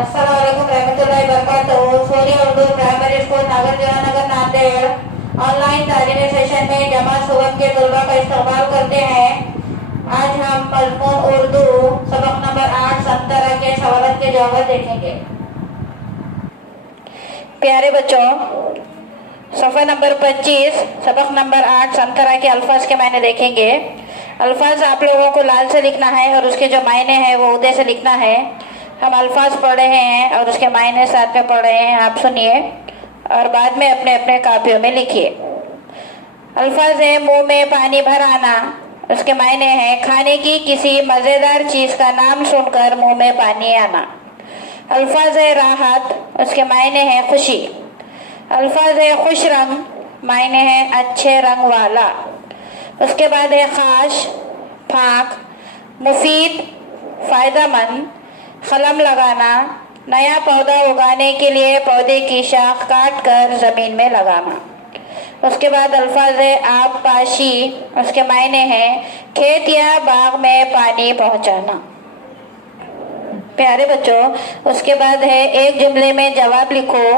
अस्सलाम वालेकुम रहमतुल्लाहि वबरकातुहू। सूर्य उर्दू प्राइमरी स्कूल नागर जहानगर नांदेड़ ऑनलाइन तालीमी सेशन में जमात सुबह के तलबा का इस्तेमाल करते हैं। आज हम मजमून उर्दू सबक नंबर 8 संतरा के सवाल के जवाब देखेंगे। प्यारे बच्चों, सफ़ा नंबर 25 सबक नंबर 8 संतरा के अल्फाज के मायने देखेंगे। अल्फाज आप लोगों को लाल से लिखना है और उसके जो मायने हैं वो उदय से लिखना है। हम अल्फाज पढ़ रहे हैं और उसके मायने साथ में पढ़ रहे हैं, आप सुनिए और बाद में अपने अपने कापियों में लिखिए। अल्फाज है मुंह में पानी भर आना, उसके मायने हैं खाने की किसी मज़ेदार चीज़ का नाम सुनकर मुंह में पानी आना। अल्फाज है राहत, उसके मायने हैं खुशी। अल्फाज है खुश रंग, मायने हैं अच्छे रंग वाला। उसके बाद है खाश, फाक, मुफीद, फ़ायदेमंद, कलम लगाना, नया पौधा उगाने के लिए पौधे की शाख काट कर ज़मीन में लगाना। उसके बाद अल्फाज है आब पाशी, उसके मायने हैं खेत या बाग में पानी पहुंचाना। प्यारे बच्चों, उसके बाद है एक जुमले में जवाब लिखो,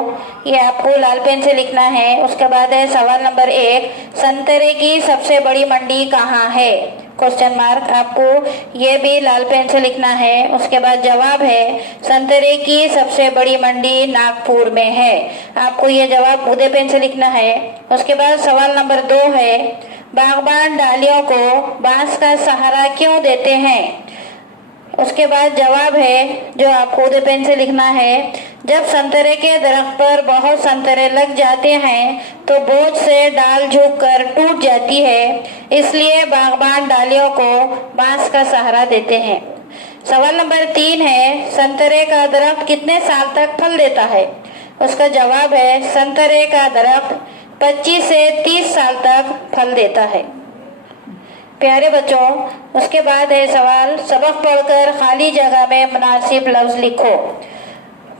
ये आपको लाल पेन से लिखना है। उसके बाद है सवाल नंबर 1, संतरे की सबसे बड़ी मंडी कहाँ है? क्वेश्चन मार्क, आपको ये भी लाल पेन से लिखना है। उसके बाद जवाब है संतरे की सबसे बड़ी मंडी नागपुर में है, आपको ये जवाब उदय पेन से लिखना है। उसके बाद सवाल नंबर 2 है बागबान डालियों को बांस का सहारा क्यों देते हैं? उसके बाद जवाब है जो आपको उदय पेन से लिखना है, जब संतरे के दरख्त पर बहुत संतरे लग जाते हैं तो बोझ से डाल झुक कर टूट जाती है, इसलिए बागबान डालियों को बांस का सहारा देते हैं। सवाल नंबर 3 है संतरे का दरख्त कितने साल तक फल देता है? उसका जवाब है संतरे का दरख्त 25 से 30 साल तक फल देता है। प्यारे बच्चों, उसके बाद है सवाल सबक पढ़कर खाली जगह में मुनासिब लफ्ज़ लिखो।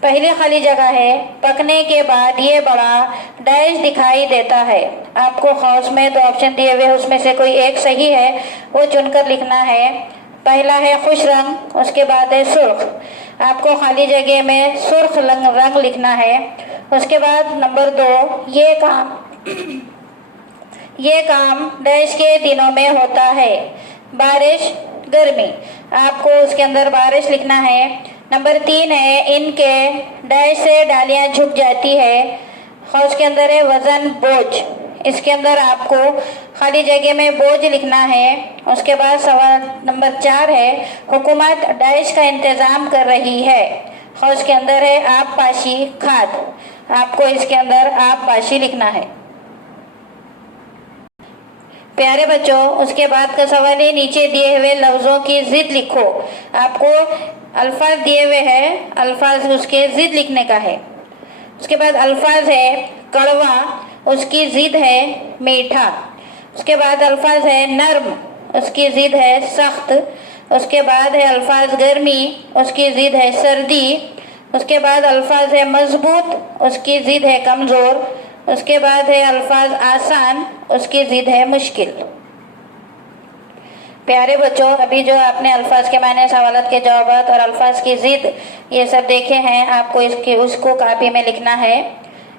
पहली खाली जगह है पकने के बाद ये बड़ा डैश दिखाई देता है। आपको खौस में 2 ऑप्शन दिए हुए, उसमें से कोई एक सही है वो चुनकर लिखना है। पहला है खुश रंग, उसके बाद है सुर्ख। आपको खाली जगह में सुर्ख रंग लिखना है। उसके बाद नंबर 2 ये काम डैश के दिनों में होता है, बारिश, गर्मी। आपको उसके अंदर बारिश लिखना है। नंबर 3 है इनके डैश से डालियां झुक जाती है, और उसके अंदर है वजन, बोझ। इसके अंदर आपको खाली जगह में बोझ लिखना है। उसके बाद सवाल नंबर 4 है हुकूमत डैश का इंतज़ाम कर रही है, और उसके अंदर है आब पाशी, खाद। आपको इसके अंदर आब पाशी लिखना है। प्यारे बच्चों, उसके बाद का सवाल है नीचे दिए हुए लफ्ज़ों की ज़िद लिखो। आपको अल्फाज दिए हुए हैं, अल्फाज उसके ज़िद लिखने का है। उसके बाद अल्फाज है कड़वा, उसकी ज़िद है मीठा। उसके बाद अल्फाज है नर्म, उसकी ज़िद है सख्त। उसके बाद है अल्फाज गर्मी, उसकी ज़िद है सर्दी। उसके बाद अल्फाज है मजबूत, उसकी ज़िद है कमज़ोर। उसके बाद है अल्फाज आसान, उसकी ज़िद है मुश्किल। प्यारे बच्चों, अभी जो आपने अल्फाज के मायने, सवालत के जवाब और अल्फाज की ज़िद ये सब देखे हैं, आपको उसको कापी में लिखना है।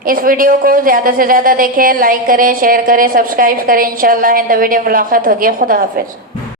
इस वीडियो को ज़्यादा से ज़्यादा देखें, लाइक करें, शेयर करें, सब्सक्राइब करें। इंशाल्लाह इन द वीडियो मुलाकात होगी। खुदा हाफिज़।